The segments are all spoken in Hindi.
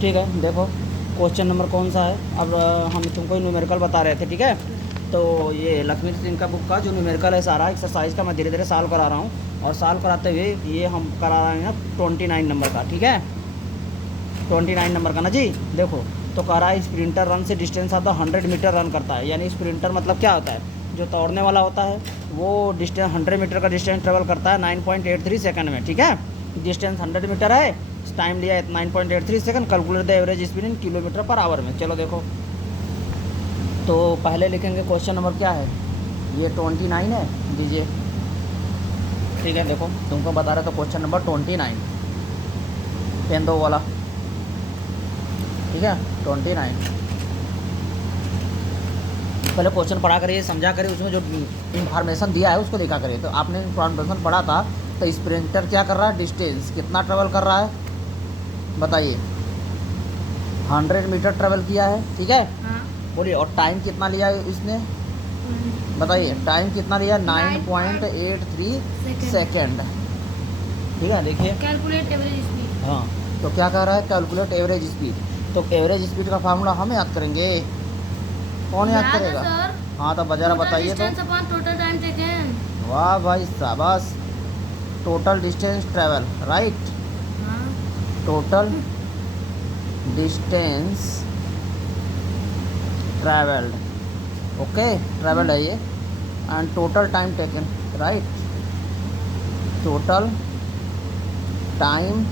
ठीक है, देखो क्वेश्चन नंबर कौन सा है। अब हम तुमको न्यूमेरिकल बता रहे थे, ठीक है। तो ये लक्ष्मी सिंह का बुक का जो न्यूमेरिकल है सारा एक्सरसाइज का मैं धीरे धीरे सॉल्व करा रहा हूँ, और सॉल्व कराते हुए ये हम करा रहे हैं ना 29 नंबर का, ठीक है। 29 नंबर का ना जी। देखो तो कह रहा है स्प्रिंटर रन से डिस्टेंस आता है 100 मीटर रन करता है। यानी स्प्रिंटर मतलब क्या होता है, जो दौड़ने वाला होता है वो डिस्टेंस 100 मीटर का डिस्टेंस ट्रेवल करता है 9.83 सेकंड में, ठीक है। डिस्टेंस 100 मीटर है, टाइम लिया है 9.83 second. Calculate the average speed in kilometre per our में। चलो देखो, तो पहले लिखेंगे क्वेश्चन नंबर क्या है, ये 29 है, दीजिए। ठीक है, देखो तुमको बता रहा था क्वेश्चन नंबर 29, पेन दो वाला, ठीक है। 29 पहले क्वेश्चन पढ़ा करिए, समझा करिए, उसमें जो इन्फॉर्मेशन दिया है उसको देखा करिए। तो आपने इन्फॉर्मेशन पढ़ा था, तो स्प्रिंटर क्या कर रहा है, डिस्टेंस कितना ट्रेवल कर रहा है बताइए। 100 मीटर ट्रेवल किया है, ठीक है। हाँ। बोलिए, और टाइम कितना लिया है इसने बताइए। टाइम कितना लिया, 9.83 सेकेंड, ठीक है। देखिए, कैलकुलेट एवरेज स्पीड। हाँ, तो क्या कह रहा है, कैलकुलेट एवरेज स्पीड। तो एवरेज स्पीड का फार्मूला हम याद करेंगे, कौन याद करेगा? सर, हाँ, तो बजारा बताइए तो। Total time taken. वाह भाई शाबाश, टोटल डिस्टेंस ट्रेवल, राइट। हाँ। Total distance travelled, okay, travelled है ये। And total time taken, right. Total time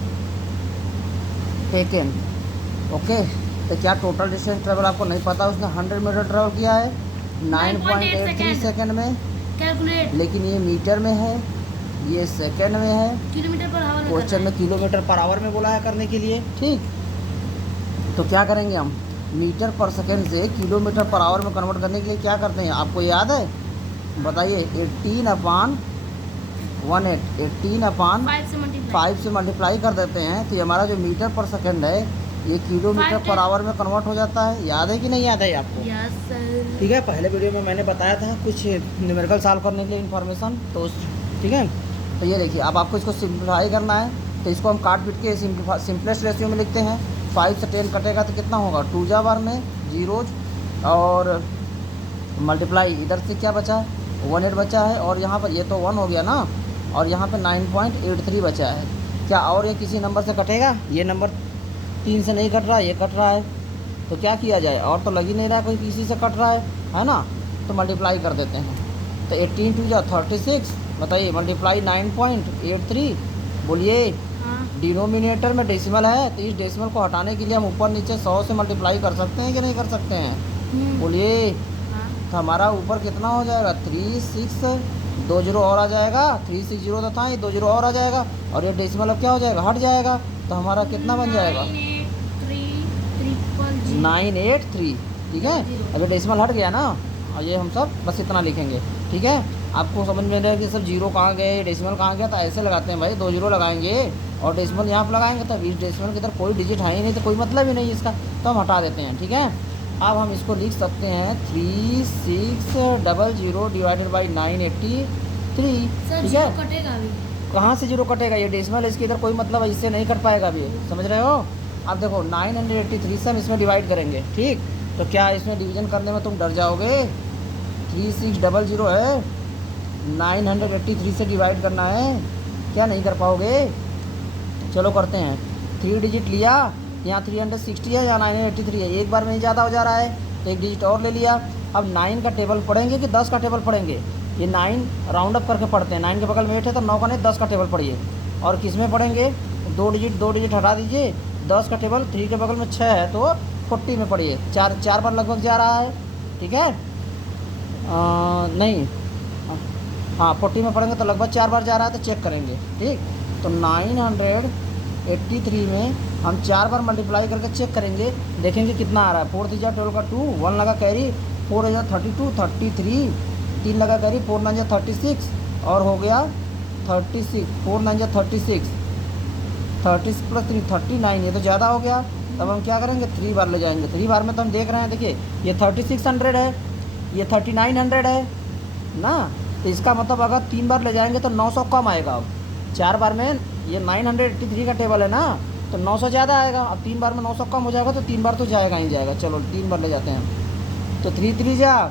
taken, okay. तो क्या टोटल डिस्टेंस ट्रेवल आपको नहीं पता, उसने 100 मीटर ट्रेवल किया है 9.83 सेकेंड में, कैलकुलेट। लेकिन ये मीटर में है, ये सेकेंड में है। किलोमीटर पर आवर क्वेश्चन में किलोमीटर पर आवर में बोला है करने के लिए, ठीक। तो क्या करेंगे हम, मीटर पर सेकेंड से किलोमीटर पर आवर में कन्वर्ट करने के लिए क्या करते हैं, आपको याद है बताइए। 18 से मल्टीप्लाई कर देते हैं, तो हमारा जो मीटर पर सेकेंड है ये किलोमीटर पर आवर में कन्वर्ट हो जाता है। याद है कि नहीं याद है आपको? Yes sir. ठीक है, पहले वीडियो में मैंने बताया था कुछ न्यूमेरिकल सॉल्व करने के लिए इन्फॉर्मेशन, तो ठीक है। तो ये देखिए, अब आपको इसको सिंप्लीफाई करना है, तो इसको हम काट पीट के सिंपलेस्ट रेशियो में लिखते हैं। 5 से 10 कटेगा तो कितना होगा, 2 जा बार में जीरोज, और मल्टीप्लाई इधर से क्या बचा, 18 बचा है, और यहाँ पर ये तो 1 हो गया ना, और यहाँ पे 9.83 बचा है। क्या और ये किसी नंबर से कटेगा? ये नंबर 3 से नहीं कट रहा, ये कट रहा है, तो क्या किया जाए, और तो लग ही नहीं रहा कोई किसी से कट रहा है ना। तो मल्टीप्लाई कर देते हैं, तो 18 2 जा 36, बताइए मल्टीप्लाई 9.83, बोलिए। हाँ। डिनोमिनेटर में डेसिमल है, तो इस डेसिमल को हटाने के लिए हम ऊपर नीचे 100 से मल्टीप्लाई कर सकते हैं कि नहीं कर सकते हैं, बोलिए। हाँ। तो हमारा ऊपर कितना हो जाएगा, 36, 2 जीरो और आ जाएगा, 360 तो था, ये 2 जीरो और आ जाएगा, और ये डेसिमल अब क्या हो जाएगा, हट जाएगा, तो हमारा कितना बन जाएगा, 983, ठीक है। अब ये डेसिमल हट गया ना, और ये हम सब बस इतना लिखेंगे, ठीक है। आपको समझ में रहा है कि सब जीरो कहाँ गए, डेसिमल कहाँ गया, तो ऐसे लगाते हैं भाई, 2 जीरो लगाएंगे और डेसिमल यहाँ पर लगाएंगे, तो इस डेसिमल की तरफ कोई डिजिट है ही नहीं, तो कोई मतलब ही नहीं इसका, तो हम हटा देते हैं, ठीक है। अब हम इसको लिख सकते हैं 3600 डिवाइडेड बाई 983, ठीक है। कटेगा अभी, कहाँ से जीरो कटेगा, ये डेसिमल है, इसके इधर कोई मतलब है, इससे नहीं कट पाएगा अभी, समझ रहे हो। अब देखो 983 से हम इसमें डिवाइड करेंगे, ठीक। तो क्या इसमें डिवीजन करने में तुम डर जाओगे, 3600 है, 983 से डिवाइड करना है, क्या नहीं कर पाओगे? चलो करते हैं, 3 डिजिट लिया, यहाँ 360 है, यहाँ 983 है, एक बार में ही ज़्यादा हो जा रहा है, तो एक डिजिट और ले लिया। अब 9 का टेबल पढ़ेंगे कि 10 का टेबल पढ़ेंगे, ये 9 राउंड अप करके पढ़ते हैं, 9 के बगल में 8 है, तो 9 का नहीं 10 का टेबल पढ़िए। और किस में पढ़ेंगे, 2 डिजिट हटा दीजिए, 10 का टेबल 3 के बगल में 6 है, तो 40 में पढ़िए, 4 बार लगभग जा रहा है, ठीक है। नहीं, हाँ 40 में पढ़ेंगे तो लगभग 4 बार जा रहा है, तो चेक करेंगे, ठीक। तो 983 में हम 4 बार मल्टीप्लाई करके चेक करेंगे, देखेंगे कितना आ रहा है। 4 3 जा 12 का 2, 1 लगा कैरी, 4 जा 32, 33, 3 लगा कैरी, 4 9 जा 36, और हो गया 36, 4 9 जा 36, 36 प्लस 3 39, ये तो ज़्यादा हो गया। तब हम क्या करेंगे, 3 बार ले जाएंगे, 3 बार में तो हम देख रहे हैं, देखिए ये 3600 है, ये 3900 है ना, तो इसका मतलब अगर 3 बार ले जाएंगे तो 900 कम आएगा। अब 4 बार में ये 983 का टेबल है ना, तो 900 ज़्यादा आएगा। अब 3 बार में 900 कम हो जाएगा तो 3 बार तो जाएगा ही जाएगा। चलो 3 बार ले जाते हैं हम। तो 3 3 जा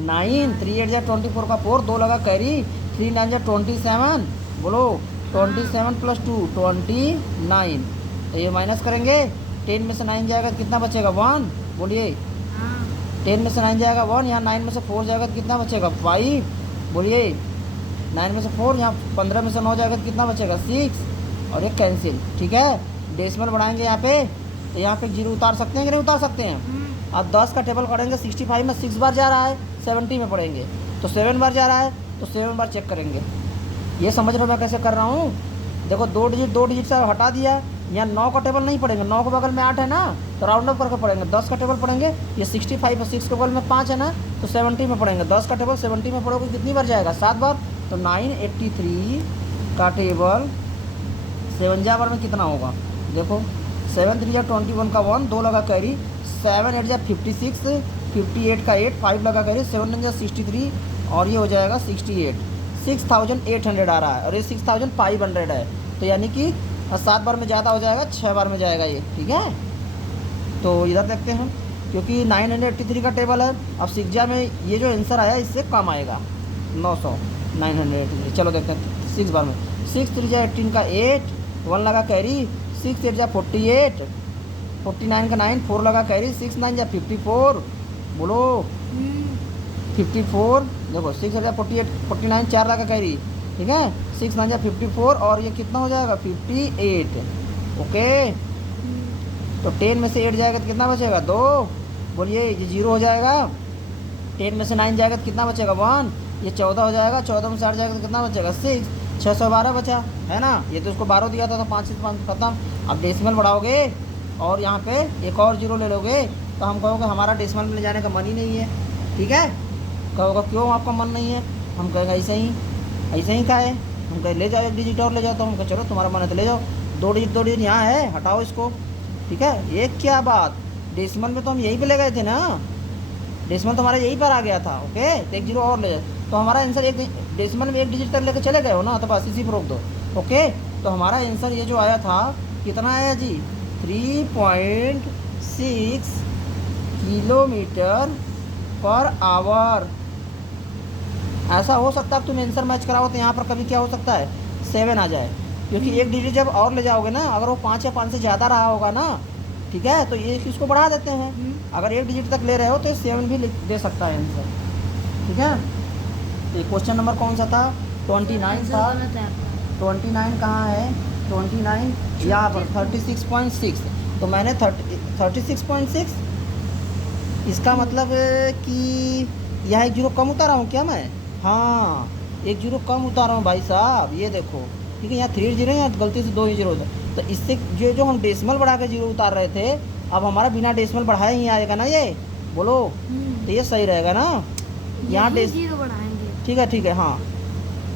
9, 3 8 जा 24 का 4, 2 लगा कैरी, 3 9 जा 27, बोलो 27 प्लस 2 29। तो ये माइनस करेंगे, 10 में से 9 जाएगा तो कितना बचेगा 1, बोलिए। हाँ 10 में से 9 जाएगा 1, यहाँ 9 में से 4 जाएगा तो कितना बचेगा 5, बोलिए। 9 में से 4, यहाँ 15 में से 9 जाएगा तो कितना बचेगा 6, और ये कैंसिल। ठीक है, डेसिमल बढ़ाएंगे यहाँ पे, तो यहाँ पे 0 उतार सकते हैं कि नहीं उतार सकते हैं। अब 10 का टेबल करेंगे, 65 में 6 बार जा रहा है, 70 में पढ़ेंगे तो 7 बार जा रहा है, तो 7 बार चेक करेंगे। ये समझ रहे हो मैं कैसे कर रहा हूँ। देखो 2 डिजिट से हटा दिया, यहाँ 9 का टेबल नहीं पढ़ेंगे, 9 के बगल में 8 है ना, तो राउंड अप करके पढ़ेंगे। 10 का टेबल पढ़ेंगे, ये 65 है, 6 के बगल में 5 है ना, तो 70 में पढ़ेंगे। 10 का टेबल 70 में पढ़ोगे कितनी बार जाएगा 7 बार, तो 983 का टेबल 7 जा बार में कितना होगा, देखो 7 3 जा 21 का 1, 2 लगा कैरी, 7 8 जा 56, 58 का 8, 5 लगा कैरी, 7 9 जा 63, और ये हो जाएगा 68, 6800 आ रहा है, और ये 6500 है। तो यानी कि 7 बार में ज़्यादा हो जाएगा, 6 बार में जाएगा ये। ठीक है, तो इधर देखते हैं, क्योंकि 983 का टेबल है। अब सिक्जा में ये जो आंसर आया इससे कम आएगा 900, 983। चलो देखते हैं 6 बार में। 6 3 जा 18 का 8, 1 लगा कैरी, 6 8 जा 48, 49 का 9, 4 लगा कैरी, 6 9 जा 54, बोलो 54। देखो 6 8 जा 48, 49 4 लगा कैरी, ठीक है, 6 9 जा 54, और ये कितना हो जाएगा 58। ओके, तो 10 में से 8 जाएगा तो कितना बचेगा 2, बोलिए। ये 0 हो जाएगा। 10 में से 9 जाएगा तो कितना बचेगा 1, ये 14 हो जाएगा। 14 में से 8 जाएगा तो कितना बचेगा 6, 612 बचा है ना। ये तो उसको 12 दिया था तो 5 से 5 खत्म। अब डेसिमल बढ़ाओगे और यहाँ पे एक और 0 ले लोगे, तो हम कहोगे हमारा डेसिमल में ले जाने का मन ही नहीं है। ठीक है, कहोगे क्यों आपका मन नहीं है, हम कहेंगे ऐसे ही का है। हम कहे ले जाओ 1 डिजिट और ले जाओ, तो हम कहे चलो तुम्हारा मन है तो ले जाओ। 2 डिजिट यहाँ है, हटाओ इसको। ठीक है, ये क्या बात, डेसिमल में तो हम यहीं पे ले गए थे ना, डेसिमल तो हमारा यहीं पर आ गया था। ओके, तो 1 0 और ले जाओ, तो हमारा आंसर एक डेसिमल में 1 डिजिट तक लेके चले गए हो ना, तो बस इसी पर रोक दो। ओके, तो हमारा आंसर ये जो आया था कितना आया जी, 3.6 किलोमीटर पर आवर। ऐसा हो सकता है तुम आंसर मैच कराओ तो यहाँ पर कभी क्या हो सकता है 7 आ जाए, क्योंकि 1 डिजिट जब और ले जाओगे ना, अगर वो 5 या 5 से ज़्यादा रहा होगा ना, ठीक है, तो ये इसको बढ़ा देते हैं। अगर 1 डिजिट तक ले रहे हो तो 7 भी दे सकता है आंसर। ठीक है, तो क्वेश्चन नंबर कौन सा था, 29 था। 29 कहाँ है, 29 यहाँ पर 36.6, तो मैंने 36.6, इसका मतलब कि यहाँ 1 0 कम उतारा हूँ क्या मैं, हाँ 1 0 कम उतारा हूँ भाई साहब, ये देखो। ठीक है, यहाँ 3 0 यहाँ गलती से 2 ही 0 होता, तो इससे जो हम डेसिमल बढ़ा के 0 उतार रहे थे, अब हमारा बिना डेसिमल बढ़ाए ही आएगा ना ये, बोलो। तो ये सही रहेगा ना, यहाँ जीरो बढ़ाएंगे। ठीक है हाँ।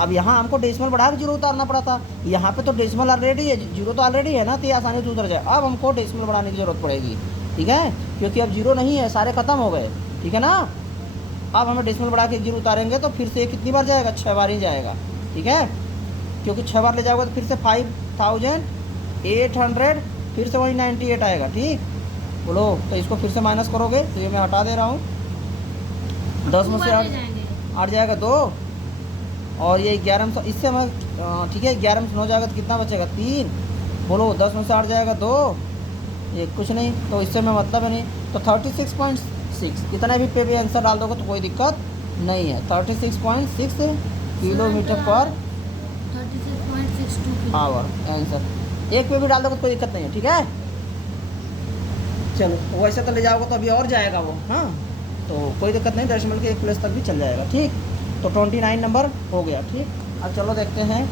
अब यहाँ हमको डेसिमल बढ़ा के 0 उतारना पड़ा था, यहाँ पे तो डेसिमल ऑलरेडी है, 0 तो ऑलरेडी है ना, तो ये आसानी से उतर जाए। अब हमको डेसिमल बढ़ाने की ज़रूरत पड़ेगी। ठीक है, क्योंकि अब 0 नहीं है, सारे ख़त्म हो गए। ठीक है ना, अब हमें डेसिमल बढ़ा के 0 उतारेंगे तो फिर से ये कितनी बार जाएगा, 6 बार ही जाएगा। ठीक है, क्योंकि 6 बार ले जाओगे तो फिर से 5800, फिर से वही 98 आएगा। ठीक, बोलो। तो इसको फिर से माइनस करोगे तो ये मैं हटा दे रहा हूँ, 10 में से 8 जाएगा 2, और ये 11 में से, इससे मैं ठीक है 11 में से 9 जाएगा तो कितना बचेगा 3, बोलो। 10 में से 8 जाएगा 2, ये कुछ नहीं, तो इससे मैं मतलब है नहीं। तो 36.6 इतना भी पे भी आंसर डाल दोगे तो कोई दिक्कत नहीं है। 36.6 किलोमीटर पर 36.62 आवर आंसर, एक पे भी डाल दोगे तो कोई दिक्कत नहीं है। ठीक है, चलो वैसे तो ले जाओगे तो अभी और जाएगा वो, हाँ, तो कोई दिक्कत नहीं, डेसिमल के 1 प्लेस तक भी चल जाएगा। ठीक, तो 29 नंबर हो गया। ठीक, अब चलो देखते हैं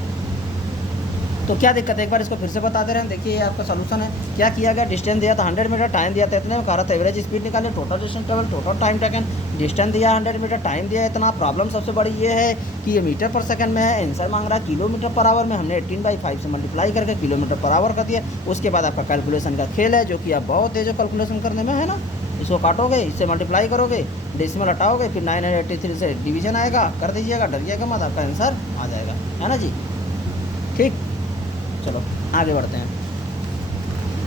तो क्या दिक्कत है, एक बार इसको फिर से बता दे रहे हैं। देखिए ये आपका सोल्यूशन है। क्या किया गया, डिस्टेंस दिया था 100 मीटर, टाइम दिया था इतने में, कहा था एवरेज स्पीड निकाले, total distance travel, total time taken, distance दिया 100 मीटर, टाइम दिया इतना। प्रॉब्लम सबसे बड़ी ये है कि ये मीटर पर सेकंड में है, आंसर मांग रहा है किलोमीटर पर आवर में। हमने 18/5 से मल्टीप्लाई करके किलोमीटर पर आवर कर दिया। उसके बाद आपका कैलकुलेशन का खेल है, जो कि आप बहुत तेज हो कैलकुलेशन करने में, है ना। इसको काटोगे, इससे मल्टीप्लाई करोगे, डेसिमल हटाओगे, फिर 983 से डिवीजन आएगा, कर दीजिएगा, डरिएगा मत, आपका आंसर आ जाएगा, है ना जी। ठीक, चलो आगे बढ़ते हैं।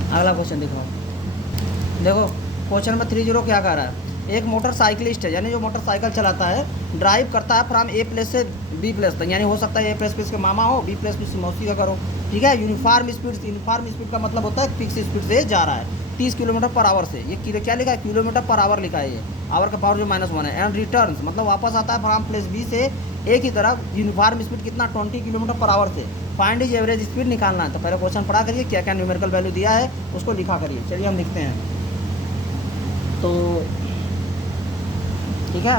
अगला क्वेश्चन दिखाओ। देखो क्वेश्चन नंबर 30 क्या कह रहा है, एक मोटरसाइकिलिस्ट है, यानी जो मोटरसाइकिल चलाता है, ड्राइव करता है फ्रॉम ए प्लेस से बी प्लेस तक, यानी हो सकता है ए प्लेस पे इसके मामा हो, बी प्लेस पे इसकी मौसी का करो, ठीक है। यूनिफॉर्म स्पीड का मतलब होता है फिक्स स्पीड से जा रहा है 30 किलोमीटर पर आवर से। ये क्या लिखा है, किलोमीटर पर आवर लिखा है, ये आवर का पावर जो -1 है। एंड रिटर्न्स मतलब वापस आता है फ्रॉम प्लेस बी से ए की तरफ, यूनिफॉर्म स्पीड कितना 20 किलोमीटर पर आवर से। फाइंड इज एवरेज स्पीड निकालना है। तो पहले क्वेश्चन पढ़ा करिए, क्या क्या न्यूमेरिकल वैल्यू दिया है उसको लिखा करिए। चलिए हम लिखते हैं। तो ठीक है,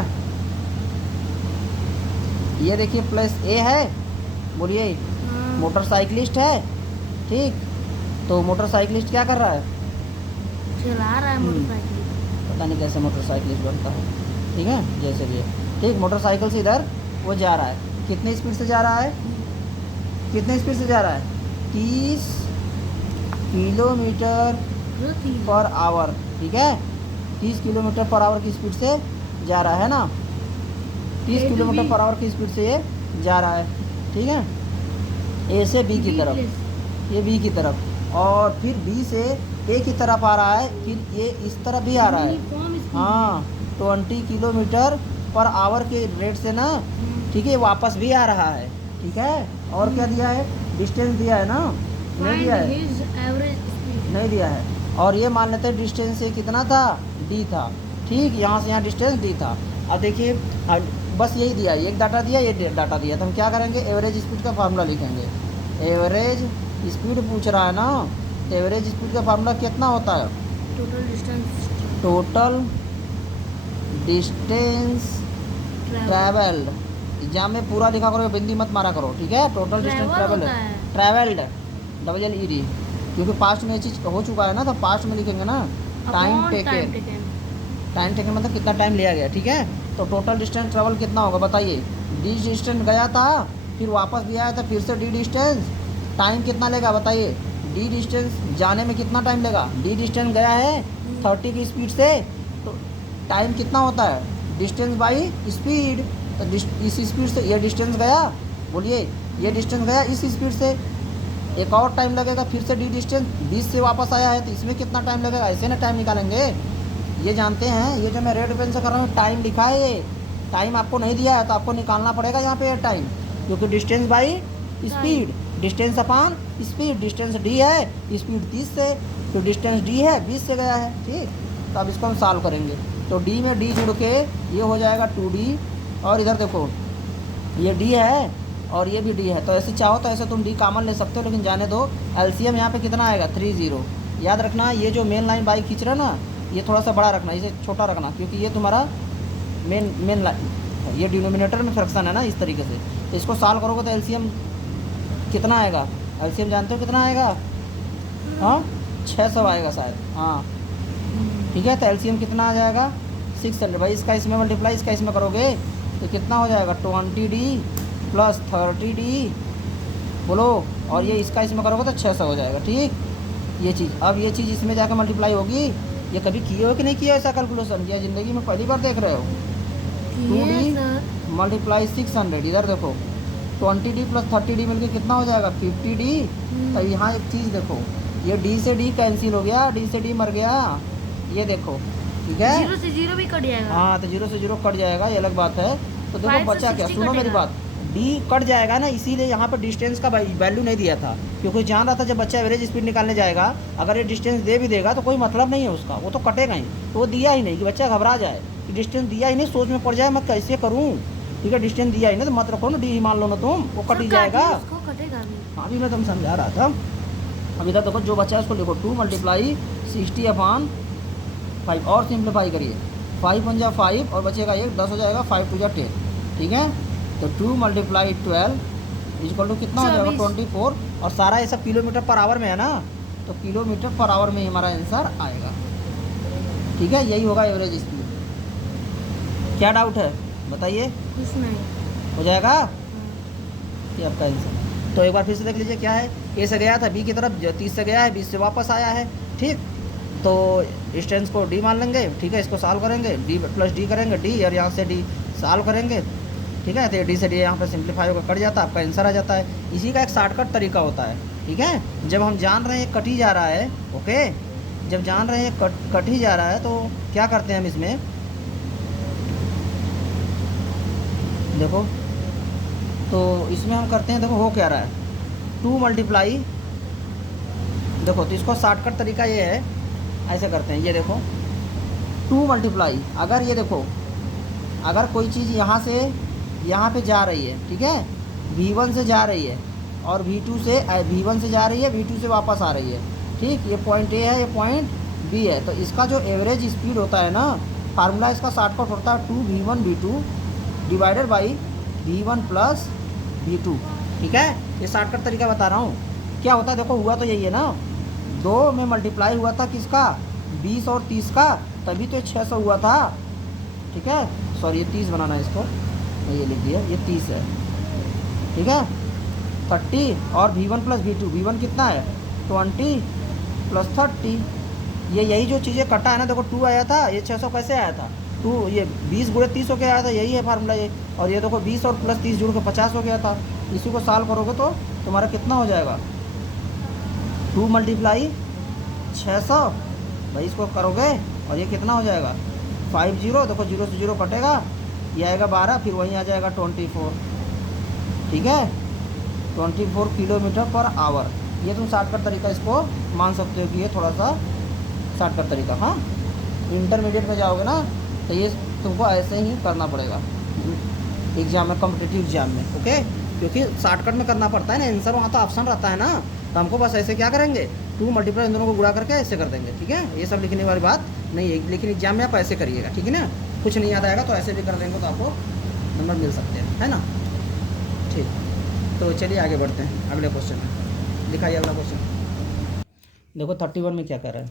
ये देखिए प्लस ए है, बोलिए हाँ, मोटरसाइकिलिस्ट है, ठीक। तो मोटरसाइकिलिस्ट क्या कर रहा है, चला रहा है मोटरसाइकिल। पता नहीं कैसे मोटरसाइकिलिस्ट बनता है, ठीक है, जैसे भी है, ठीक। मोटरसाइकिल से इधर वो जा रहा है, कितनी स्पीड से जा रहा है, कितने स्पीड से जा रहा है, 30 किलोमीटर जो थी पर आवर, ठीक है। 30 किलोमीटर पर आवर की स्पीड से जा रहा है ना, 30 A to kilometre B। Per hour की स्पीड से ये जा रहा है, ठीक है। ए से बी की B तरफ, प्लेस। ये बी की तरफ, और फिर बी से ए की तरफ आ रहा है, फिर ये इस तरफ भी आ रहा है, यूनिफॉर्म स्पीड। हाँ 20 किलोमीटर पर आवर के रेट से ना, ठीक है, वापस भी आ रहा है, ठीक है। और क्या दिया है, डिस्टेंस दिया है ना, नहीं दिया फाइंड है, हिज एवरेज स्पीड। नहीं दिया है। और ये मान लेते हैं डिस्टेंस से कितना था, डी था, ठीक, यहाँ से यहाँ डिस्टेंस डी था। अब देखिए बस यही दिया है, एक डाटा दिया, ये डाटा दिया, तो हम क्या करेंगे, एवरेज स्पीड का फार्मूला लिखेंगे। एवरेज स्पीड पूछ रहा है ना, तो एवरेज स्पीड का फार्मूला कितना होता है, total distance total distance travelled. Exam में पूरा लिखा करो, बिंदी मत मारा करो, ठीक है। टोटल डिस्टेंस ट्रैवल ट्रैवल होता है। ट्रैवल्ड LLED, क्योंकि पास्ट में ये चीज़ हो चुका है ना, तो पास्ट में लिखेंगे ना, time upon time taken. Taken. Time taken मतलब कितना टाइम लिया गया, ठीक है। तो टोटल डिस्टेंस ट्रेवल कितना होगा बताइए, डी डिस्टेंस गया था, फिर वापस भी आया था, फिर से डी डिस्टेंस, टाइम कितना लेगा बताइए, डी डिस्टेंस जाने में कितना टाइम लेगा, डी डिस्टेंस गया है 30 की स्पीड से, तो टाइम कितना होता है, डिस्टेंस बाई स्पीड। तो इस स्पीड से ये डिस्टेंस गया, बोलिए ये डिस्टेंस गया इस स्पीड से, एक और टाइम लगेगा, फिर से डी डिस्टेंस 20 से वापस आया है, तो इसमें कितना टाइम लगेगा, ऐसे ना टाइम निकालेंगे। ये जानते हैं, ये जो मैं रेड पेन से कर रहा हूँ टाइम लिखा है, ये टाइम आपको नहीं दिया है, तो आपको निकालना पड़ेगा यहाँ पे टाइम, क्योंकि distance by speed, distance upon speed, distance D है, स्पीड 30 से, तो डिस्टेंस डी है 20 से गया है, ठीक। तो अब इसको हम सॉल्व करेंगे, तो डी में डी जुड़ के ये हो जाएगा 2D, और इधर देखो ये डी है और ये भी डी है, तो ऐसे चाहो तो ऐसे तुम डी कॉमन ले सकते हो, लेकिन जाने दो। एलसीएम यहाँ पे कितना आएगा 30। याद रखना, ये जो मेन लाइन बाई खींच रहा है ना, ये थोड़ा सा बड़ा रखना, इसे छोटा रखना, क्योंकि ये तुम्हारा मेन लाइन, ये डिनोमिनेटर में फ्रैक्शन है ना, इस तरीके से। तो इसको सॉल्व करोगे तो एलसीएम कितना आएगा, एलसीएम जानते हो कितना आएगा, हाँ 600 आएगा शायद, हाँ ठीक है। तो एलसीएम कितना आ जाएगा 600, भाई इसका इसमें मल्टीप्लाई, इसका इसमें करोगे तो कितना हो जाएगा 20D प्लस 30D, बोलो, और ये इसका इसमें करोगे तो 600 हो जाएगा, ठीक। ये चीज़, अब ये चीज़ इसमें जाकर मल्टीप्लाई होगी। ये कभी किए हो कि नहीं किया ऐसा कैलकुलेशन, या ज़िंदगी में पहली बार देख रहे हो, 2D मल्टीप्लाई 600, इधर देखो 20D प्लस 30D मिलकर कितना हो जाएगा 50D। तो यहाँ एक चीज़ देखो, ये D से D कैंसिल हो गया, D से D मर गया, ये देखो, ठीक है। 0 से 0 भी कट जाएगा। हाँ, तो 0 से 0 कट जाएगा, ये अलग बात है। तो देखो 5 से बचा क्या, 60 सुनो मेरी कटेगा। बात, डी कट जाएगा ना, इसीलिए यहाँ पर डिस्टेंस का वैल्यू नहीं दिया था, क्योंकि जान रहा था जब बच्चा एवरेज स्पीड निकालने जाएगा, अगर ये डिस्टेंस दे भी देगा तो कोई मतलब नहीं है उसका, वो तो कटेगा ही। तो वो दिया ही नहीं कि बच्चा घबरा जाए कि डिस्टेंस दिया ही नहीं, सोच में पड़ जाए मैं कैसे करूँ, ठीक है। डिस्टेंस दिया ही नहीं तो मत रखो ना, डी ही मान लो ना तुम, वो कट ही जाएगा। उसको कटेगा भी। हाँ भी मैं तुम समझा रहा था। अब इधर देखो जो बच्चा है उसको लिखो 2 मल्टीप्लाई 60/5, और सिंप्लीफाई करिए, 5 × 5 और बचेगा 1, 10 हो जाएगा, 5 × 10, ठीक है। तो 2 मल्टीप्लाई 12 इक्वल टू कितना हो जाएगा 24, और सारा ये सब किलोमीटर पर आवर में है ना, तो किलोमीटर पर आवर में हमारा आंसर आएगा, ठीक है। यही होगा एवरेज स्पीड। क्या डाउट है बताइए, कुछ नहीं हो जाएगा ये आपका आंसर। तो एक बार फिर से देख लीजिए क्या है, ए से गया था बी की तरफ, 30 से गया है 20 से वापस आया है, ठीक। तो डिस्टेंस को डी मान लेंगे, ठीक है। इसको सॉल्व करेंगे, डी प्लस डी करेंगे, डी और यहाँ से डी सॉल्व करेंगे, ठीक है। तो डी से डी यहाँ पर सिंप्लीफाई होकर कट जाता है, आपका आंसर आ जाता है। इसी का एक शॉर्टकट तरीका होता है, ठीक है। जब हम जान रहे हैं कट ही जा रहा है, ओके, जब जान रहे हैं कट ही जा रहा है तो क्या करते हैं हम इसमें, देखो, तो इसमें हम करते हैं, देखो हो क्या रहा है, 2 मल्टीप्लाई, देखो तो इसको शॉर्टकट तरीका ये है, ऐसे करते हैं, ये देखो 2 मल्टीप्लाई, अगर ये देखो, अगर कोई चीज़ यहाँ से यहाँ पे जा रही है, ठीक है, V1 से जा रही है और V1 से जा रही है, V2 से वापस आ रही है, ठीक, ये पॉइंट A है, ये पॉइंट B है, तो इसका जो एवरेज स्पीड होता है ना, फार्मूला इसका शॉर्टकट होता है 2V1 V2 divided by V1 plus V2, ठीक है। ये शॉर्टकट तरीका बता रहा हूँ। क्या होता है, देखो हुआ तो यही है ना, 2 में मल्टीप्लाई हुआ था किसका, 20 और 30 का, तभी तो 600 हुआ था, ठीक है। सॉरी, ये 30 बनाना है इसको, मैं ये लिख दिया, ये 30 है, ठीक है, 30 और V1 प्लस V2, V1 कितना है 20 प्लस 30, ये यही जो चीज़ें कटा है ना, देखो 2 आया था, ये 600 कैसे आया था, 2 ये 20 गुणे 30 हो गया आया था, यही है फार्मूला ये, और ये देखो 20 और प्लस 30 जुड़ के 50 हो गया था। इसी को सॉल्व करोगे तो तुम्हारा कितना हो जाएगा, 2 मल्टीप्लाई 600, भाई इसको करोगे और ये कितना हो जाएगा 50, देखो 0 से 0 कटेगा, ये आएगा 12, फिर वहीं आ जाएगा 24, ठीक है, 24 किलोमीटर पर आवर। ये तुम शॉर्टकट तरीका इसको मान सकते हो कि ये थोड़ा सा शॉर्टकट तरीका, हाँ, इंटरमीडिएट में जाओगे ना तो ये तुमको ऐसे ही करना पड़ेगा एग्जाम में, कॉम्पिटिटिव एग्जाम में, ओके, क्योंकि शॉर्टकट में करना पड़ता है ना, आंसर वहाँ तो ऑप्शन रहता है ना, तो हमको बस ऐसे क्या करेंगे, 2 मल्टीप्लाई इन दोनों को गुणा करके ऐसे कर देंगे, ठीक है। ये सब लिखने वाली बात नहीं है, लेकिन एग्जाम में आप ऐसे करिएगा, ठीक है ना, कुछ नहीं याद आएगा तो ऐसे भी कर देंगे तो आपको नंबर मिल सकते हैं, है ना, ठीक। तो चलिए आगे बढ़ते हैं, अगले क्वेश्चन में दिखाइए अगला क्वेश्चन। देखो 31 में क्या कर रहा है,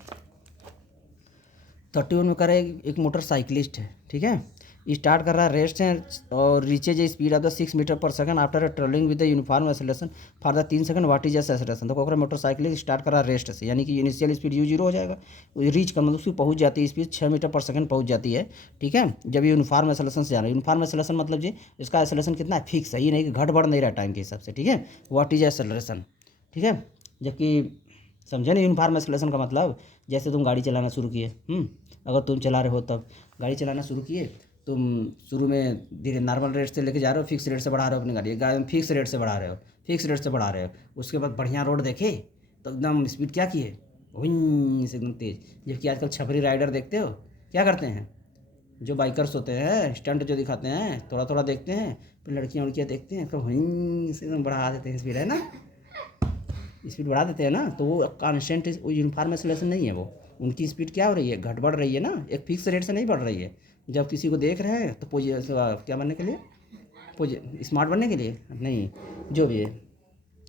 31 में कर रहा है, एक मोटरसाइकिलिस्ट है, ठीक है, स्टार्ट कर रहा है रेस्ट है और reaches speed of the 6 metre per second after travelling with the uniform acceleration for the 3 second, what is acceleration. देखो अगर मोटरसाइकिलिस्ट स्टार्ट कर रहा है रेस्ट से, यानी कि इनिशियल स्पीड U0 हो जाएगा, रीच का मतलब उसकी पहुंच जाती है स्पीड 6 मीटर पर सेकंड पहुंच जाती है, ठीक है, जब ये यूनिफॉर्म एक्सेलरेशन से जाना है। यूनिफॉर्म एक्सेलरेशन मतलब जी इसका एक्सेलरेशन कितना है, फिक्स है, ये नहीं कि घट बढ़ नहीं रहा टाइम के हिसाब से, ठीक है, व्हाट इज एक्सेलरेशन, ठीक है। जबकि समझे ना यूनिफॉर्म एक्सेलरेशन का मतलब, जैसे तुम गाड़ी चलाना शुरू किए, अगर तुम चला रहे हो तब गाड़ी चलाना शुरू किए, तुम शुरू में धीरे नॉर्मल रेट से लेके जा रहे हो, फिक्स रेट से बढ़ा रहे हो अपनी गाड़ी फिक्स रेट से बढ़ा रहे हो, उसके बाद बढ़िया रोड देखे तो एकदम स्पीड क्या किए, से एकदम तेज़। जबकि आजकल छपरी राइडर देखते हो क्या करते हैं, जो बाइकर्स होते हैं स्टंट जो दिखाते हैं, थोड़ा थोड़ा देखते हैं, फिर लड़कियाँ देखते हैं तो से एकदम बढ़ा देते हैं स्पीड, है ना, स्पीड बढ़ा देते हैं ना, तो वो कॉन्स्टेंट, वो यूनिफॉर्म एक्सेलरेशन नहीं है, वो उनकी स्पीड क्या हो रही है, घट बढ़ रही है ना, एक फिक्स रेट से नहीं बढ़ रही है। जब किसी को देख रहे हैं तो क्या बनने के लिए, स्मार्ट बनने के लिए नहीं, जो भी है,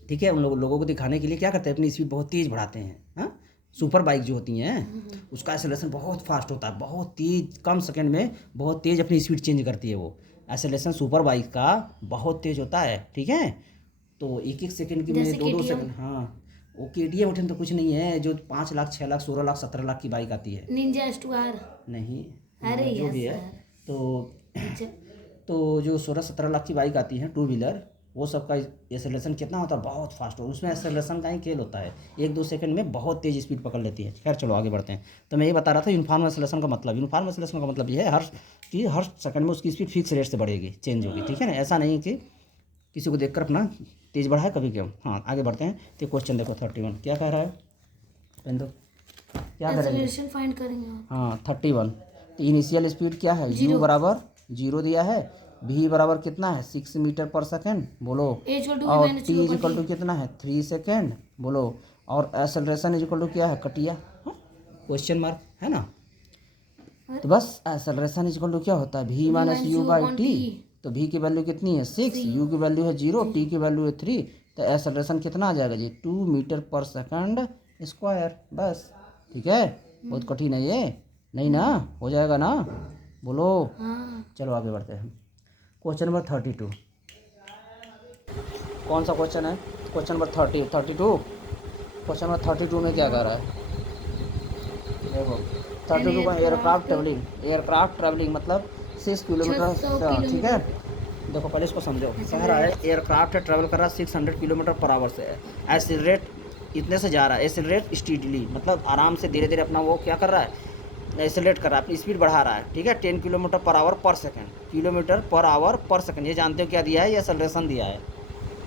ठीक है, उन लोगों को दिखाने के लिए क्या करते हैं, अपनी स्पीड बहुत तेज़ बढ़ाते हैं, हाँ, सुपर बाइक जो होती हैं उसका एक्सेलरेशन बहुत फास्ट होता है, बहुत तेज़, कम सेकंड में बहुत तेज़ अपनी स्पीड चेंज करती है, वो एक्सेलरेशन सुपर बाइक का बहुत तेज़ होता है, ठीक है। तो 1-1 सेकंड की में 2-2 सेकंड, हाँ, वो KTM उठन तो कुछ नहीं है, जो 5 लाख 6 लाख 16 लाख 17 लाख की बाइक आती है, निंजा S2R नहीं, अरे जो भी है, तो जो 16-17 लाख की बाइक आती है 2 व्हीलर, वो सबका एक्सेलरेशन कितना होता है, बहुत फास्ट हो, उसमें एक्सेलरेशन का ही खेल होता है, 1-2 सेकंड में बहुत तेज़ स्पीड पकड़ लेती है। खैर चलो आगे बढ़ते हैं। तो मैं ये बता रहा था यूनिफॉर्म एक्सेलरेशन का मतलब, यूनिफॉर्म एक्सेलरेशन का मतलब ये है हर सेकंड में उसकी स्पीड फिक्स रेट से बढ़ेगी, चेंज होगी, ठीक है ना, ऐसा नहीं कि किसी को देखकर अपना तेज़ बढ़ाए कभी क्यों। हाँ आगे बढ़ते हैं। तो क्वेश्चन देखो 31 क्या कह रहा है, पेन दो, क्या करेंगे, एक्सेलरेशन फाइंड करेंगे। हाँ 31, तो इनिशियल स्पीड क्या है, u बराबर 0 दिया है, v बराबर कितना है 6 मीटर पर सेकंड, बोलो, और t इक्वल टू कितना है 3 सेकंड, बोलो, और एक्सेलरेशन इक्वल टू क्या है, कटिया, क्वेश्चन मार्क, है ना। तो बस एक्सेलरेशन इक्वल टू क्या होता है, v minus you by T, तो v की वैल्यू कितनी है 6, u की वैल्यू है 0, t की वैल्यू है 3, तो एक्सेलरेशन कितना आ जाएगा जी 2 मीटर पर सेकंड स्क्वायर, बस, ठीक है। बहुत कठिन है ये, नहीं ना, हो जाएगा ना, बोलो। चलो आगे बढ़ते हैं। क्वेश्चन नंबर 32, कौन सा क्वेश्चन है, क्वेश्चन नंबर 32। क्वेश्चन नंबर 32 में क्या कर रहा है, देखो 32 का एयरक्राफ्ट ट्रेवलिंग मतलब 6 किलोमीटर, ठीक है। देखो पहले इसको समझो, कह रहा है एयरक्राफ्ट ट्रैवल कर रहा है 600 किलोमीटर पर आवर से, इतने से जा रहा है, एक्सेलरेट स्टीडली मतलब आराम से धीरे धीरे अपना वो क्या कर रहा है, एक्सेलरेट कर रहा है, अपनी स्पीड बढ़ा रहा है, ठीक है। 10 किलोमीटर पर आवर पर सेकेंड, किलोमीटर पर आवर पर सेकेंड, ये जानते हो क्या दिया है, ये एक्सेलरेशन दिया है।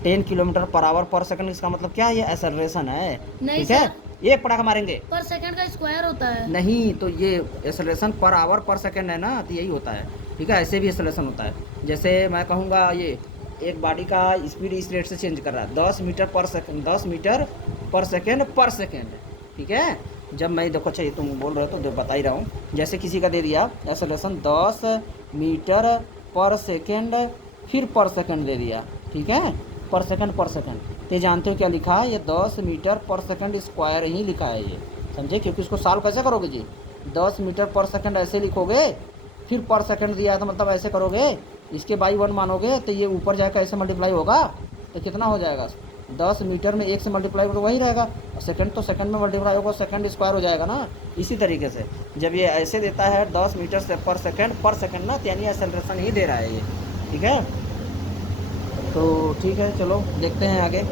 10 किलोमीटर पर आवर पर सेकेंड, इसका मतलब क्या है, ये एक्सेलरेशन है, नहीं ठीक है। सर, ये पटाखा मारेंगे पर सेकंड का स्क्वायर होता है। नहीं, तो ये एक्सेलरेशन पर आवर पर सेकेंड है ना, तो यही होता है, ठीक है। ऐसे भी एक्सेलरेशन होता है, जैसे मैं कहूँगा ये एक गाड़ी का स्पीड इस रेट से चेंज कर रहा है 10 मीटर पर सेकेंड, 10 मीटर पर सेकेंड, ठीक है। जब मैं देखो, अच्छा ये तुम बोल रहे हो तो बता ही रहा हूँ, जैसे किसी का दे दिया एक्सेलरेशन 10 मीटर पर सेकेंड, फिर पर सेकेंड दे दिया, ठीक है, पर सेकेंड, तो जानते हो क्या लिखा है, ये 10 मीटर पर सेकेंड स्क्वायर ही लिखा है ये, समझे, क्योंकि इसको सॉल्व कैसे करोगे जी, 10 मीटर पर सेकेंड ऐसे लिखोगे, फिर पर सेकेंड दिया है तो मतलब ऐसे करोगे, इसके बाई 1 मानोगे तो ये ऊपर जाकर ऐसे मल्टीप्लाई होगा, तो कितना हो जाएगा, 10 मीटर में 1 से मल्टीप्लाई तो वही रहेगा, सेकंड तो सेकंड में मल्टीप्लाई होगा, सेकंड स्क्वायर हो जाएगा ना। इसी तरीके से जब ये ऐसे देता है 10 मीटर से पर सेकंड ना, तो यानी एक्सेलरेशन ही दे रहा है ये, ठीक है। तो ठीक है, चलो देखते हैं आगे।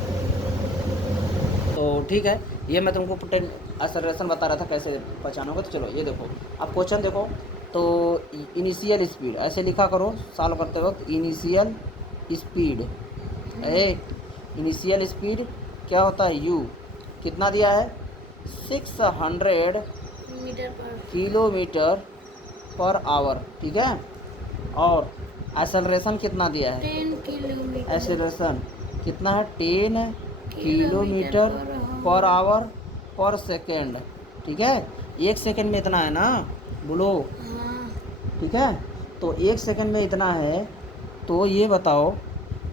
तो ठीक है, ये मैं तुमको एक्सेलरेशन बता रहा था कैसे पहचाना होगा। तो चलो ये देखो, अब क्वेश्चन देखो, तो इनिशियल स्पीड ऐसे लिखा करो सॉल्व करते वक्त, इनिशियल स्पीड, इनिशियल स्पीड क्या होता है, u कितना दिया है, 600 किलोमीटर पर आवर, ठीक है। और एक्सेलरेशन कितना दिया है, 10 किलोमीटर, एक्सेलरेशन कितना है, 10 किलोमीटर पर आवर पर सेकेंड, ठीक है। 1 सेकेंड में इतना है ना, बोलो, हाँ, ठीक है। तो 1 सेकेंड में इतना है, तो ये बताओ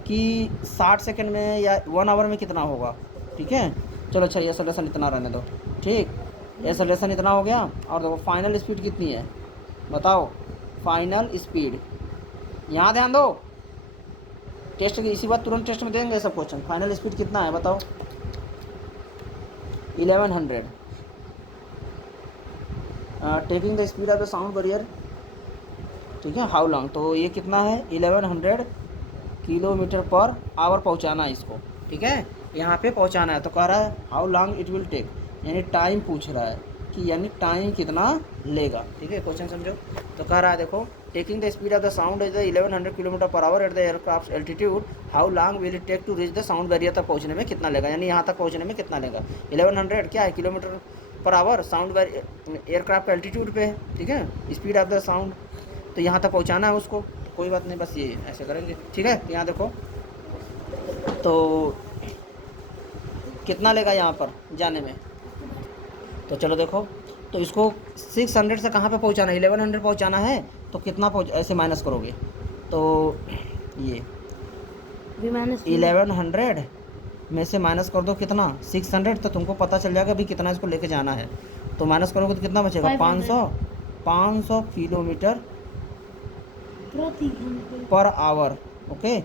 कि 60 सेकेंड में या 1 आवर में कितना होगा, ठीक है। चलो अच्छा, ये एक्सेलरेशन इतना रहने दो, ठीक, एक्सेलरेशन इतना हो गया। और देखो फाइनल स्पीड कितनी है बताओ, फाइनल स्पीड, यहाँ ध्यान दो, टेस्ट की इसी बात तुरंत टेस्ट में देंगे सब क्वेश्चन। फाइनल स्पीड कितना है बताओ, 1100, taking the speed of the sound barrier, ठीक है, हाउ लॉन्ग, तो ये कितना है, 1100 किलोमीटर पर आवर पहुंचाना है इसको, ठीक है, यहाँ पे पहुंचाना है। तो कह रहा है how long it will take, यानी टाइम पूछ रहा है कि यानी टाइम कितना लेगा, ठीक है, क्वेश्चन समझो। तो कह रहा है देखो, taking the speed of the sound is 1100 kilometre per hour at the aircraft altitude, how long will it take to reach the sound barrier, तक पहुँचने में कितना लेगा, यानी यहाँ तक पहुँचने में कितना लेगा। 1100 क्या है, kilometre per our, sound barrier aircraft altitude पे है, ठीक है, स्पीड ऑफ द साउंड, तो यहाँ तक पहुँचाना है उसको। कोई बात नहीं, बस ये ऐसे करेंगे, ठीक है। यहाँ देखो, तो कितना लेगा यहाँ पर जाने में, तो चलो देखो, तो इसको 600 से कहाँ पे पहुँचाना है, 1100 पहुँचाना है, तो कितना ऐसे माइनस करोगे, तो ये 1100 में से माइनस कर दो कितना, 600, तो तुमको पता चल जाएगा अभी कितना इसको लेके जाना है। तो माइनस करोगे तो कितना बचेगा, 500 किलोमीटर पर आवर, ओके,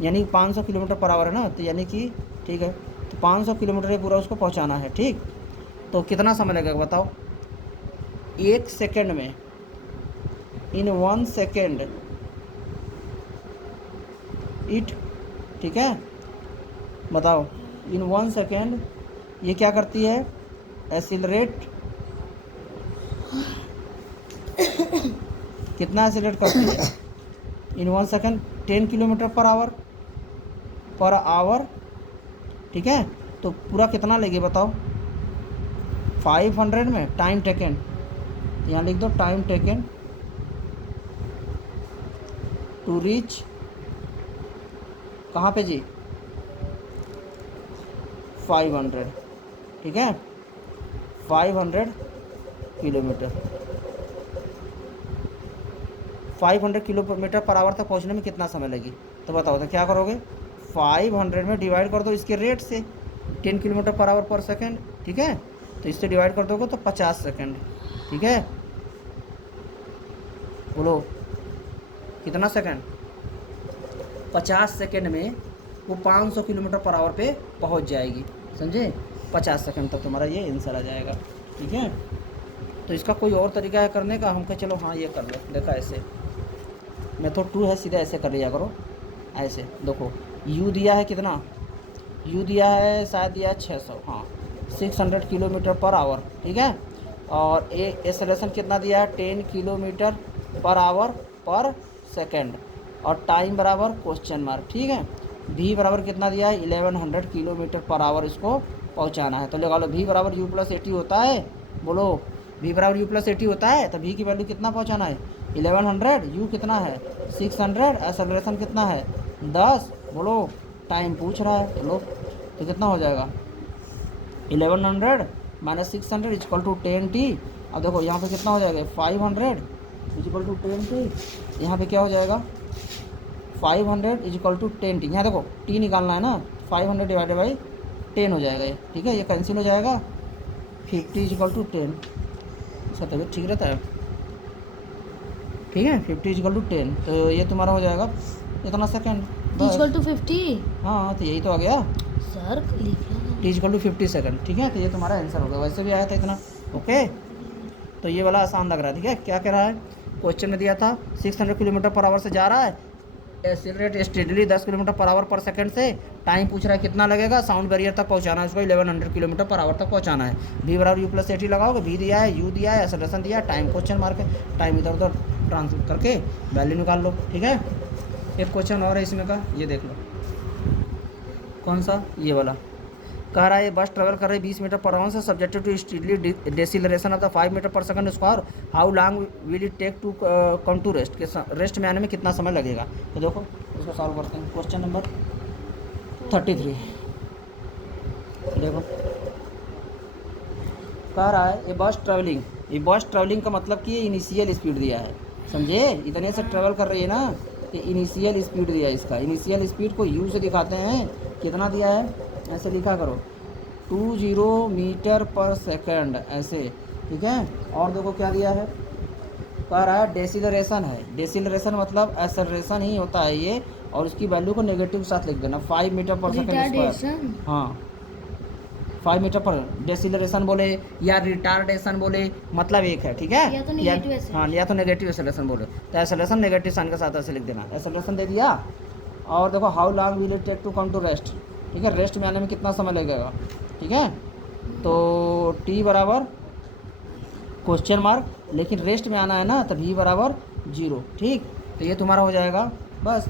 यानी 500 किलोमीटर पर आवर है ना, तो यानी कि ठीक है, तो 500 किलोमीटर पूरा उसको पहुंचाना है, ठीक। तो कितना समय लगेगा बताओ, 1 सेकेंड में, इन 1 सेकेंड इट, ठीक है, बताओ, इन 1 सेकेंड ये क्या करती है, एक्सीलरेट, कितना एक्सीलरेट करती है, इन 1 सेकेंड 10 किलोमीटर पर आवर, ठीक है। तो पूरा कितना लेगी बताओ, 500 में टाइम टेकन, यहाँ लिख दो टाइम टेकन टू रीच, कहाँ पे जी, 500, ठीक है, 500 किलोमीटर, 500 किलोमीटर पर आवर तक पहुंचने में कितना समय लगी, तो बताओ, तो क्या करोगे, 500 में डिवाइड कर दो इसके रेट से, 10 किलोमीटर पर आवर पर सेकेंड, ठीक है, तो इससे डिवाइड कर दोगे तो 50 सेकेंड, ठीक है, बोलो कितना सेकेंड, 50 सेकेंड में वो 500 किलोमीटर पर आवर पे पहुंच जाएगी, समझे, 50 सेकेंड तक तुम्हारा ये आंसर आ जाएगा, ठीक है। तो इसका कोई और तरीका है करने का, हम कहे चलो हाँ ये कर लो, देखा ऐसे मेथड 2 है, सीधा ऐसे कर लिया करो, ऐसे देखो, u दिया है कितना यू दिया है शायद दिया है 600, हाँ 600 किलोमीटर पर आवर, ठीक है। और ए एक्सेलरेशन कितना दिया है 10 किलोमीटर पर आवर पर सेकेंड, और टाइम बराबर क्वेश्चन मार्क, ठीक है। वी बराबर कितना दिया है 1100 किलोमीटर पर आवर इसको पहुंचाना है। तो लगा लो वी बराबर यू प्लस 80 होता है, बोलो वी बराबर यू प्लस 80 होता है, तो वी की वैल्यू कितना पहुंचाना है 1100, यू कितना है 600, एक्सेलरेशन कितना है 10, बोलो टाइम पूछ रहा है, चलो तो कितना हो जाएगा 1100 माइनस 600 इक्वल टू 10t। अब देखो यहाँ पे कितना हो जाएगा 500 इक्वल टू 10t, यहाँ पे क्या हो जाएगा 500 इक्वल टू 10t, यहाँ देखो t निकालना है ना, 500 डिवाइडेड बाई 10 हो जाएगा ये, ठीक है, ये कैंसिल हो जाएगा, 50 इक्वल टू 10, इसका तबियत ठीक रहता है, ठीक है 50 इक्वल टू 10, तो ये तुम्हारा हो जाएगा इतना सेकेंड, इक्वल टू 50। हाँ तो यही तो आ गया सर लिखा टी इक्वल टू 50 सेकंड, ठीक है, तो ये तुम्हारा आंसर होगा, वैसे भी आया था इतना, ओके। तो ये वाला आसान लग रहा है, ठीक है। क्या कह रहा है क्वेश्चन में दिया था 600 किलोमीटर पर आवर से जा रहा है, accelerate steadily 10 kilometre per our पर सेकंड से, टाइम पूछ रहा है कितना लगेगा साउंड बैरियर तक पहुंचाना है उसको, 1100 किलोमीटर पर आवर तक पहुंचाना है। वी बराबर यू प्लस 80 लगाओगे, वी दिया है, यू दिया है, एक्सेलरेशन दिया है, टाइम क्वेश्चन मार्क है, टाइम इधर उधर ट्रांसलेट करके वैल्यू निकाल लो, ठीक है। एक क्वेश्चन और है इसमें का, ये देख लो कौन सा, ये वाला कह रहा है बस ट्रेवल कर रही 20 मीटर पर आवर से subjected to steadily deceleration of the 5 metre per second square, how long will it take to come to rest, के रेस्ट में आने में कितना समय लगेगा। तो देखो इसको सॉल्व करते हैं, क्वेश्चन नंबर 33 देखो कह रहा है ये बस ट्रैवलिंग का मतलब कि इनिशियल स्पीड दिया है, समझे, इतने से ट्रेवल कर रही है ना, कि इनिशियल स्पीड दिया है, इसका इनिशियल स्पीड को यू से दिखाते हैं, कितना दिया है ऐसे लिखा करो 20 मीटर पर सेकंड ऐसे, ठीक है। और देखो क्या दिया है, कह रहा है डेसिलरेशन है, डेसिलरेशन मतलब एक्सेलरेशन ही होता है ये, और उसकी वैल्यू को नेगेटिव के साथ लिख देना 5 मीटर पर सेकंड स्क्वायर, हाँ 5 मीटर पर डेसिलरेशन बोले या रिटार्डेशन बोले मतलब एक है, ठीक है, या तो नेगेटिव हाँ या तो नेगेटिव एक्सेलरेशन बोले, तो एक्सेलरेशन नेगेटिव साइन के साथ ऐसे लिख देना, एक्सेलरेशन दे दिया। और देखो how long will it take to come to rest, ठीक है, रेस्ट में आने में कितना समय लगेगा, ठीक है। तो टी बराबर क्वेश्चन मार्क, लेकिन रेस्ट में आना है ना, तो वी बराबर 0, ठीक, तो ये तुम्हारा हो जाएगा बस,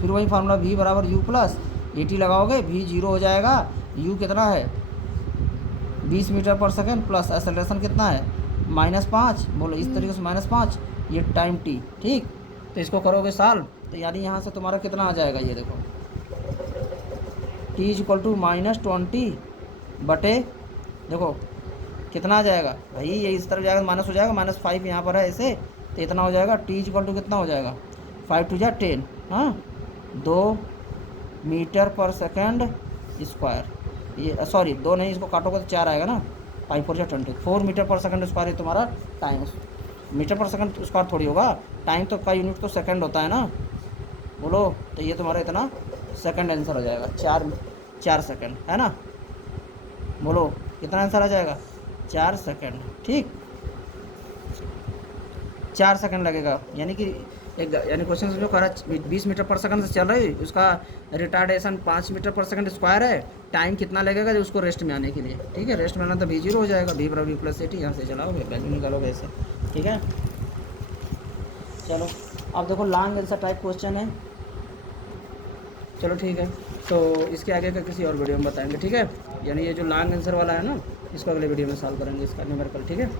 फिर वही फार्मूला वी बराबर यू प्लस 80 लगाओगे, वी 0 हो जाएगा, यू कितना है 20 metre per second plus acceleration कितना है -5, बोलो इस तरीके से -5, ये टाइम टी, ठीक, तो इसको करोगे सॉल्व, तो यानी यहाँ से तुम्हारा कितना आ जाएगा, ये देखो टी इक्वल टू -20 बटे, देखो कितना आ जाएगा भाई, ये इस तरफ जाएगा माइनस हो जाएगा, -5 यहाँ पर है ऐसे, तो इतना हो जाएगा टी इक्वल टू कितना हो जाएगा 5 2 10, हाँ 2 मीटर पर सेकंड स्क्वायर, ये सॉरी 2 नहीं, इसको काटोगे तो 4 आएगा ना, 5 4 20, 4 मीटर पर सेकंड स्क्वायर, ये तुम्हारा time, metre per second square थोड़ी होगा, टाइम तो का यूनिट तो सेकंड होता है ना, बोलो, तो ये तुम्हारा इतना सेकंड आंसर हो जाएगा, 4 सेकंड है ना, बोलो कितना आंसर आ जाएगा 4 सेकंड, ठीक 4 सेकंड लगेगा, यानी कि एक, यानी क्वेश्चन जो करा 20 मीटर पर सेकंड से चल रही है, उसका retardation 5 metre per second square है, टाइम कितना लगेगा जो उसको रेस्ट में आने के लिए, ठीक है, रेस्ट में आना तो वी 0 हो जाएगा, वी बराबर प्लस 80 यहाँ से चलाओगे वैल्यू निकालोगे ऐसे, ठीक है। चलो अब देखो लॉन्ग आंसर टाइप क्वेश्चन है, चलो ठीक है, तो इसके आगे का किसी और वीडियो में बताएंगे, ठीक है, यानी ये जो लॉन्ग आंसर वाला है ना, इसको अगले वीडियो में सॉल्व करेंगे इसका न्यूमेरिकल, ठीक है।